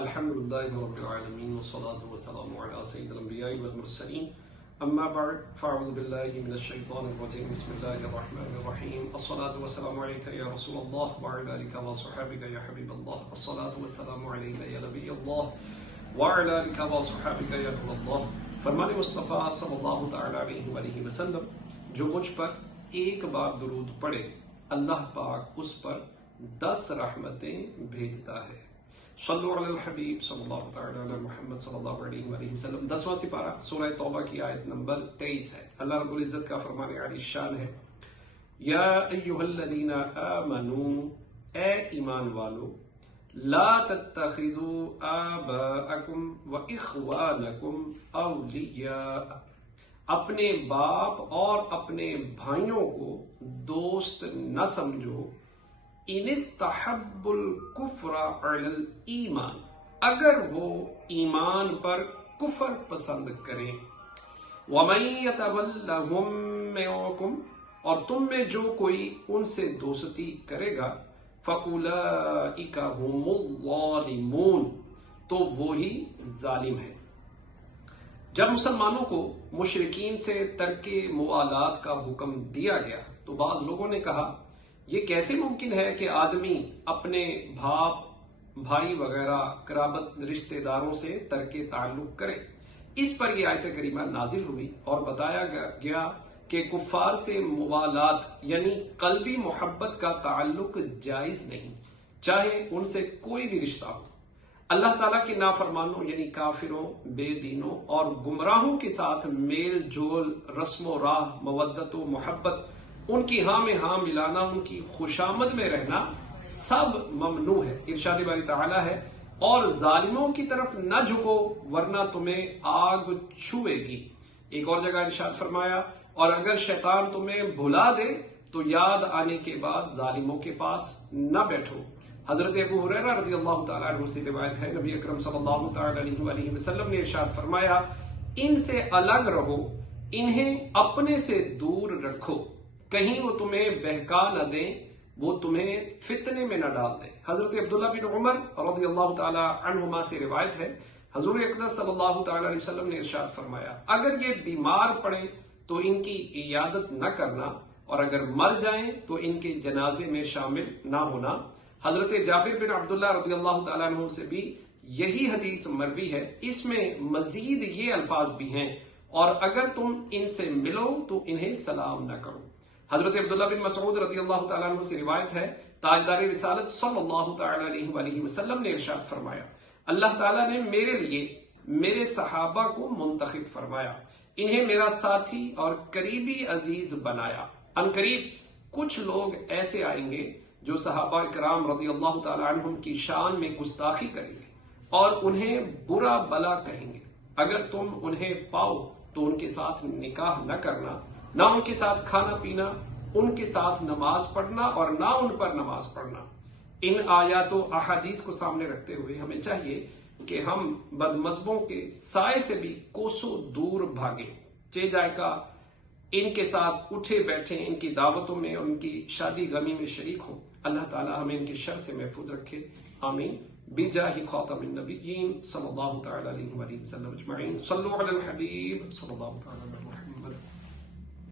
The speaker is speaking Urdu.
الحمدللہ رب العالمین والصلاة والسلام علی سید الانبیاء والمرسلین اما بعد فاعوذ باللہ من الشیطان الرجیم بسم اللہ الرحمن الرحیم الصلاة والسلام علیکہ یا رسول اللہ وعلی آلک وصحبہ یا حبیب اللہ الصلاة والسلام علیکہ یا نبی اللہ وعلی آلک وصحبہ یا نور اللہ. فرمان مصطفیٰ صلی اللہ تعالی علیہ وآلہ وسلم جو مجھ پر ایک بار درود پڑھے اللہ پاک اس پر 10 رحمتیں بھیجتا ہے. صلو علی الحبیب صلی اللہ تعالی علی محمد صلی اللہ علیہ وآلہ وسلم. 10واں سپارہ سورہ توبہ کی آیت نمبر 23 ہے. اللہ رب العزت کا فرمان عالی شان ہے یا ایھا الذین آمنوا اے ایمان والو لا تتخذوا آباءکم واخوانکم اولیاء اپنے باپ اور اپنے بھائیوں کو دوست نہ سمجھو ان استحب الکفر علی الایمان اگر وہ ایمان پر کفر پسند کریں. ومن یتولہم منکم اور تم میں جو کوئی ان سے دوستی کرے گا فاولئک هم الظالمون تو وہی ظالم ہے. جب مسلمانوں کو مشرکین سے ترک موالات کا حکم دیا گیا تو بعض لوگوں نے کہا یہ کیسے ممکن ہے کہ آدمی اپنے باپ بھائی وغیرہ قرابت رشتہ داروں سے ترک تعلق کرے. اس پر یہ آیت کریمہ نازل ہوئی اور بتایا گیا کہ کفار سے موالات یعنی قلبی محبت کا تعلق جائز نہیں چاہے ان سے کوئی بھی رشتہ ہو. اللہ تعالیٰ کی نافرمانوں یعنی کافروں بے دینوں اور گمراہوں کے ساتھ میل جول رسم و راہ مودت و محبت ان کی ہاں میں ہاں ملانا ان کی خوشامد میں رہنا سب ممنوع ہے. ارشاد باری تعالیٰ ہے اور ظالموں کی طرف نہ جھکو ورنہ تمہیں آگ چھوئے گی. ایک اور جگہ ارشاد فرمایا اور اگر شیطان تمہیں بھلا دے تو یاد آنے کے بعد ظالموں کے پاس نہ بیٹھو. حضرت ابو ہریرہ رضی اللہ تعالیٰ عنہ سے روایت ہے نبی اکرم صلی اللہ تعالیٰ علیہ وآلہ وسلم نے ارشاد فرمایا ان سے الگ رہو انہیں اپنے سے دور رکھو کہیں وہ تمہیں بہکا نہ دیں وہ تمہیں فتنے میں نہ ڈال دیں. حضرت عبداللہ بن عمر رضی اللہ تعالیٰ عنہما سے روایت ہے حضور اقدس صلی اللہ تعالیٰ علیہ وسلم نے ارشاد فرمایا اگر یہ بیمار پڑے تو ان کی عیادت نہ کرنا اور اگر مر جائیں تو ان کے جنازے میں شامل نہ ہونا. حضرت جابر بن عبداللہ رضی اللہ تعالیٰ عنہ سے بھی یہی حدیث مروی ہے. اس میں مزید یہ الفاظ بھی ہیں اور اگر تم ان سے ملو تو انہیں سلام نہ کرو. حضرت عبداللہ بن مسعود رضی اللہ تعالیٰ عنہ سے روایت ہے تاجدار رسالت صلی اللہ تعالیٰ علیہ وآلہ وسلم نے ارشاد فرمایا اللہ تعالیٰ نے میرے لیے میرے صحابہ کو منتخب فرمایا انہیں میرا ساتھی اور قریبی عزیز بنایا. عنقریب کچھ لوگ ایسے آئیں گے جو صحابہ کرام رضی اللہ تعالیٰ عنہم کی شان میں گستاخی کریں گے اور انہیں برا بلا کہیں گے. اگر تم انہیں پاؤ تو ان کے ساتھ نکاح نہ کرنا نہ ان کے ساتھ کھانا پینا ان کے ساتھ نماز پڑھنا اور نہ ان پر نماز پڑھنا. ان آیات و احادیث کو سامنے رکھتے ہوئے ہمیں چاہیے کہ ہم بد مذہبوں کے سائے سے بھی کوسوں دور بھاگیں چہ جائے کا ان کے ساتھ اٹھے بیٹھیں ان کی دعوتوں میں اور ان کی شادی غمی میں شریک ہوں. اللہ تعالی ہمیں ان کے شر سے محفوظ رکھے آمین. بجاہ خاتم النبیین صلی اللہ تعالی علیہ وسلم اجمعین. صلو علی الحبیب صلی اللہ تعالی علیہ